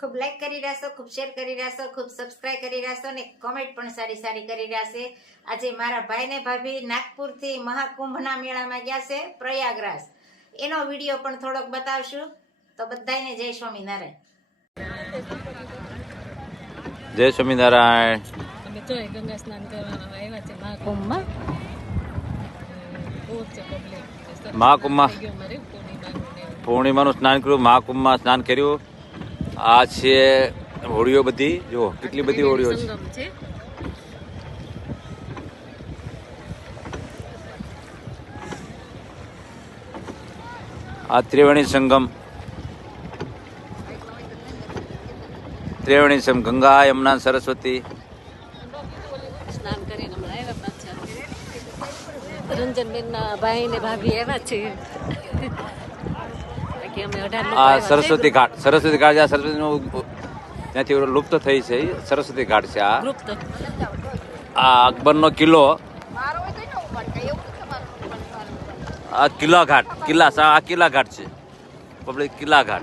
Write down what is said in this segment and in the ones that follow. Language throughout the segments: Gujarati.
ખૂબ લાઈક કરી રહેશો ખૂબ શેર કરી રહેશો ખૂબ સબસ્ક્રાઈબ કરી રહેશો અને કોમેન્ટ પણ સારી સારી કરી રહેશે આજે મારા ભાઈ ને ભાભી નાગપુરથી મહાકુંભના મેળામાં ગયા છે પ્રયાગરાજ. એનો વીડિયો પણ થોડોક બતાવશું. તો બધાને જય સ્વામિનારાયણ. જય સ્વામિનારાયણ. ગંગા સ્નાન કરવા આવ્યા છે મહાકુંભમાં. બહુ છે. પબ્લિક મહાકુંભમાં? પૂર્ણિમાનું સ્નાન કર્યું મહાકુંભમાં સ્નાન કર્યું. આ છે હોળીઓ બધી. જો કેટલી બધી હોળીઓ છે. આ ત્રિવેણી સંગમ. ત્રિવેણી સંગમ. ગંગા યમુના સરસ્વતી. ભાઈ ને ભાભી એવા છે બાકી અમે અઢાર લોકો આ સરસ્વતી ઘાટ. સરસ્વતી ઘાટ આ સરસ્વતીનું ત્યાંથી લુપ્ત થઈ છે સરસ્વતી ઘાટ છે આ. આ અકબરનો કિલ્લો. આ કિલ્લા ઘાટ. કિલ્લા આ કિલ્લા ઘાટ છે. પબ્લિક કિલ્લા ઘાટ.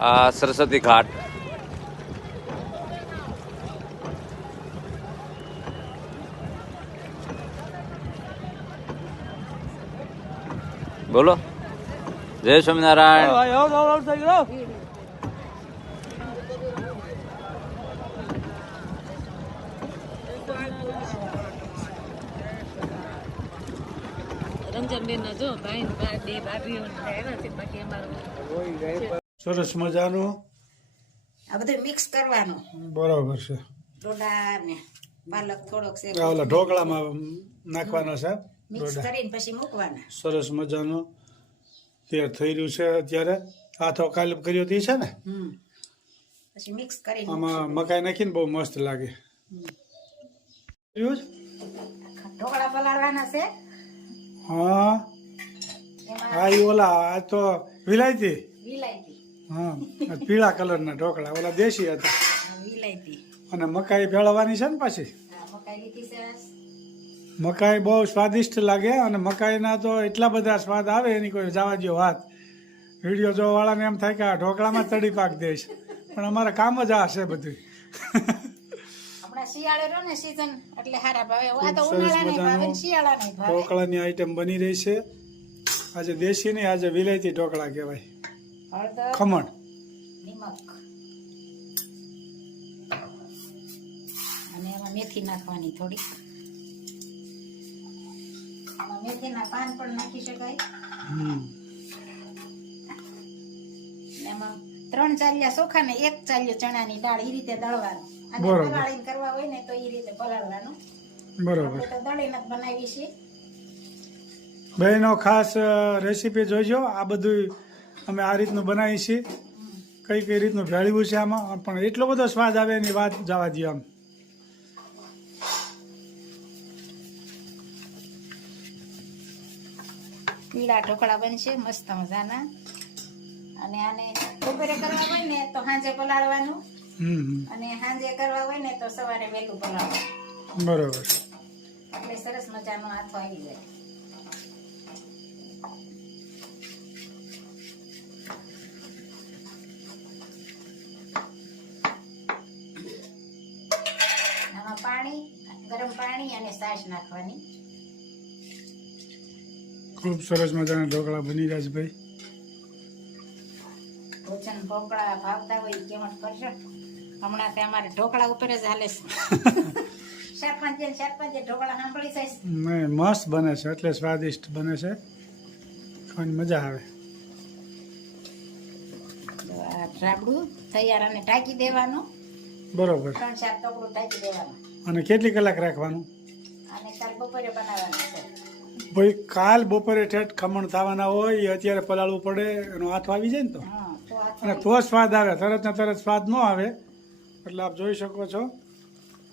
આ સરસ્વતી ઘાટ બોલો જય સ્વામિનારાયણ રંજનબેન જો ભાઈ ને ભા- બે ભાભીઓ ને આવ્યા છે બાકી અમારું સરસ મજાનું? આ બધું મિક્સ કરવાનું. બરાબર છે. ડોડા ને પાલક થોડોક છે. ઓલા ઢોકળામાં નાખવાનો છે મિક્સ કરીને પછી મૂકવાના. સરસ મજાનું તૈયાર થઈ રહ્યું છે અત્યારે. હાથો કાલે કર્યો તે છે ને? પછી મિક્સ કરીને આમાં મકાઈ નાખીને બહુ મસ્ત લાગે? ઢોકળા પલાળવાના છે. હા. હા એ ઓલા આ તો વિલાયતી? વિલાયતી. હા પીળા કલરના ઢોકળા ઓલા દેશી હતા. અને મકાઈ ભેળવવાની છે ને પાછી? મકાઈ બહુ સ્વાદિષ્ટ લાગે અને મકાઈના તો એટલા બધા સ્વાદ આવે એની કોઈ જવા દો વાત. વીડિયો જોવા વાળાને એમ થાય કે આ ઢોકળામાં તડી પાક દેશ પણ અમારે કામ જ આ છે બધું. ઢોકળાની આઈટમ બની રહી છે. આજે દેશી નહીં આજે વિલાયતી ઢોકળા કહેવાય. ખમણ. નિમક. અને એમાં મેથી નાખવાની થોડી આમાં મેથીના પાન પણ નાખી શકાય. એમાં ત્રણ ચાલ્યા ચોખા ને એક ચાલ્યો ચણાની દાળ એ રીતે દળવાનું. બરોબર. પલાળીને કરવા હોય ને તો એ રીતે પલાળવાનું. બરોબર. તો દળીને જ બનાવી છીએ. બહેનો ખાસ રેસીપી જોઈજો આ બધું અમે આ રીતનું બનાવીએ છીએ. કઈ કઈ રીતનું ભેળવ્યું છે આમાં પણ એટલો બધો સ્વાદ આવે એની વાત જવા દઈએ આમ. પીળા ઢોકળા બનશે મસ્ત મજાના. અને આને બપોરે કરવા હોય ને તો સાંજે પલાળવાનું. અને સાંજે કરવા હોય ને તો સવારે વહેલું પલાળવાનું. બરોબર. એટલે સરસ મજાનો હાથો આવી જાય. ગરમ પાણી અને છાશ નાખવાની. ખૂબ સરસ મજાના ઢોકળા બની રહ્યા છે ભાઈ. ભોજન ઢોકળા ભાવતા હોય એ કરશો હમણાં તે અમારે ઢોકળા ઉપર જ હાલે છે. મસ્ત બને છે એટલે સ્વાદિષ્ટ બને છે. ખાવાની મજા આવે. તો આ રાબડું તૈયાર અને ટાંકી દેવાનું. બરોબર. ત્રણ ચાર ટોકડું ટાંકી દેવાનું. અને કેટલી કલાક રાખવાનું? અને કાલ બપોરે ભાઈ કાલ બપોરે ઠેઠ ખમણ થવાના હોય એ અત્યારે પલાળવું પડે એનો હાથ આવી જાય ને તો. અને તો સ્વાદ આવે તરત ને તરત સ્વાદ ન આવે. એટલે આપ જોઈ શકો છો.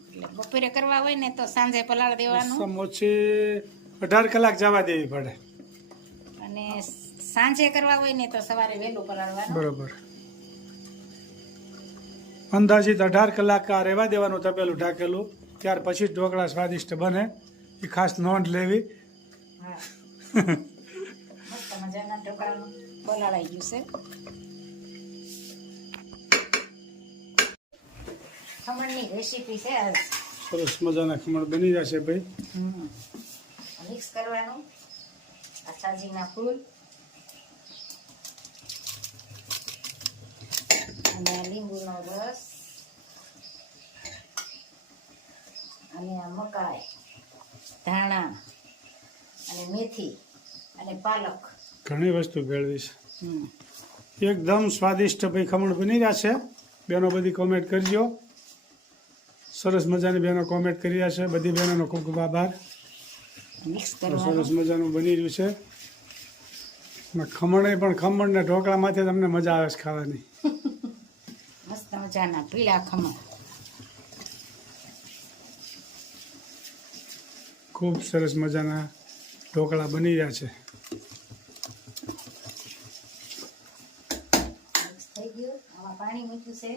એટલે બપોરે કરવા હોય ને તો સાંજે પલાળ દેવાનું. ઓછી અઢાર કલાક જવા દેવી પડે. અને સાંજે કરવા હોય ને તો સવારે વહેલું પલાળવાનું. બરોબર. અંદાજિત અઢાર કલાક આ રહેવા દેવાનું તપેલું ઢાકેલું. ત્યાર પછી ઢોકળા સ્વાદિષ્ટ બને. એ ખાસ નોંધ લેવી. સરસ મજાના ખમણ બની જશે ભાઈ. મિક્સ કરવાનું. ફૂલ. અને લીંબુનો રસ અને આ મકાઈ ધાણા અને મેથી અને પાલક. ઘણી વસ્તુ ભેળવીશ. એકદમ સ્વાદિષ્ટ ભાઈ ખમણ બની રહ્યા છે. બેનો બધી કોમેન્ટ કરજો. સરસ મજાની બેનો કોમેન્ટ કરી રહ્યા છે. બધી બહેનોનો ખૂબ ખૂબ આભાર. સરસ મજાનું બની રહ્યું છે. ખમણે પણ ખમણ ને ઢોકળામાંથી તમને મજા આવે છે ખાવાની. મસ્ત મજાના પીળા ખમણ. ખૂબ સરસ મજાના ઢોકળા બની રહ્યા છે. થઈ ગયું. આમાં પાણી મૂક્યું છે.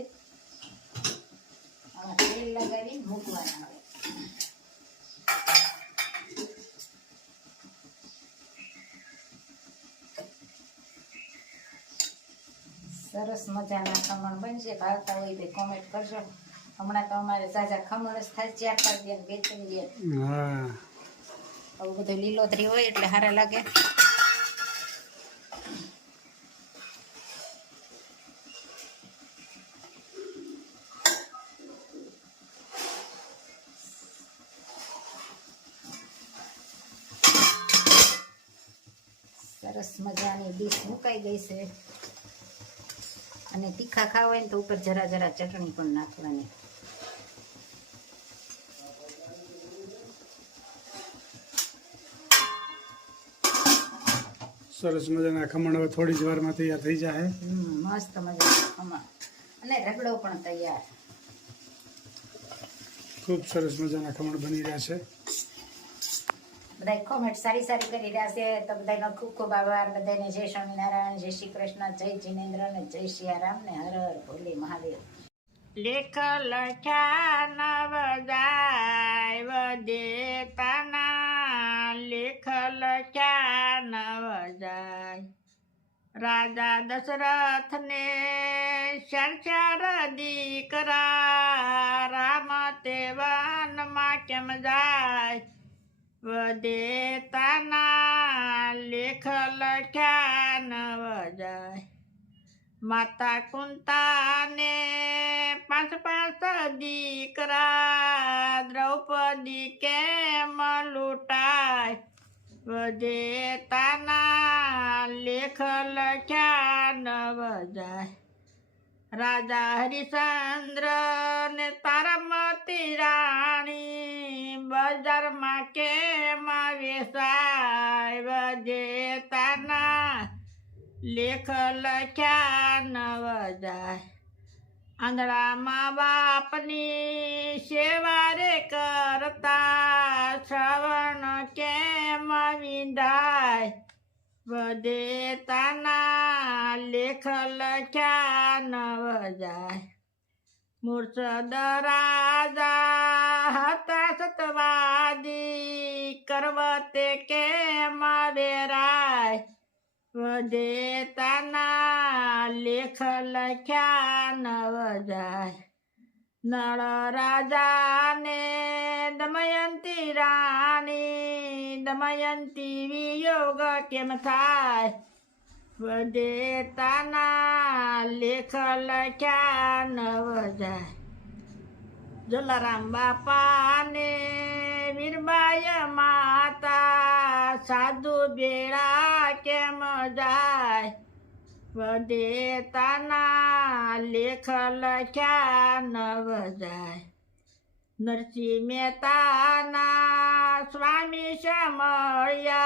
આમાં તેલ લગાવી મૂકવાના હવે સરસ મજાના ખમણ બનશે. ભાવતા હોય તો કોમેન્ટ કરજો. હમણાં તો અમારે સાજા ખમણ જ થાય ચાર પાંચ દિન બે ત્રણ દિન આવું બધું લીલોતરી હોય એટલે સારા લાગે. સરસ મજાની ડીશ મુકાઈ ગઈ છે. અને તીખા ખાવા હોય ને તો ઉપર જરા જરા ચટણી પણ નાખવાની. સરસ મજાના ખમણ હવે થોડી જ વારમાં તૈયાર થઈ જાય. મસ્ત મજાના ખમણ. અને રગડો પણ તૈયાર. ખૂબ સરસ મજાના ખમણ બની રહ્યા છે. બધા કોમેન્ટ સારી સારી કરી રહ્યા છે. તો બધાનો ખૂબ ખૂબ આભાર. બધાને જય સ્વામિનારાયણ, જય શ્રી કૃષ્ણ, જય જિનેન્દ્ર ને જય સિયારામ ને હર હર ભોલે મહાદેવ. લેખ લખ્યા નવ જાય વદેતાના. લેખ લખ્યા નવ જાય રાજા દશરથને ચાર ચાર દીકરા. રામ તે વનમાં કેમ જાય? વદેતાના લેખ લખ્યા નવ જાય માતા કુંતાને પાંચ પાંચ દીકરા, દ્રૌપદી કેમ લૂંટાય? વદેતાના લેખ લખ્યા નવ જાય રાજા હરિશ્ચંદ્ર ને તારામતી રાણી બજારમાં કેમ વેસાય વદેતાના લેખ લખ્યા નવ જાય આંધળામાં બાપની સેવા રે કરતા શ્રવણ કેમ વિંધાય? વદેતાના લેખ લખ્યા નવ જાય મુર્શદ રાજા હતા સતવાદી, કરવતે કેમ વેરાય વદેતાના લેખ લખ્યા નવ જાય નળ રાજાને દમયંતી રાણી દમયંતી વિયોગ કેમ થાય? વદેતાના લેખ લખ્યા નવ જાય જલારામ બાપાને વીરબાય માતા, સાધુ બેડા કેમ જાય? વદેતાના લેખ લખ્યા નવ જાય નરસિંહ મહેતાના સ્વામી સમળ્યા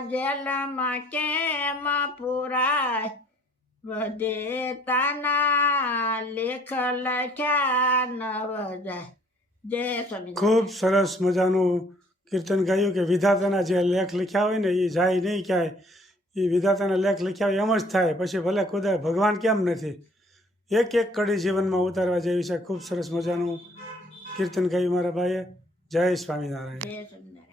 જેલમાં કેમ પુરાય? વદેતાના લેખ લખ્યા નવજાય જય સ્વામી ખૂબ સરસ મજાનું કીર્તન ગાયું કે વિધાતાના જે લેખ લખ્યા હોય ને એ જાય નહીં ક્યાંય. એ વિધાતાના લેખ લખ્યા હોય એમ જ થાય. પછી ભલે ખુદા ભગવાન કેમ નથી? એક એક કડી જીવનમાં ઉતારવા જેવી છે. ખૂબ સરસ મજાનું કીર્તન કહ્યું મારા સ્વામિનારાયણ. જય સ્વામિનારાયણ.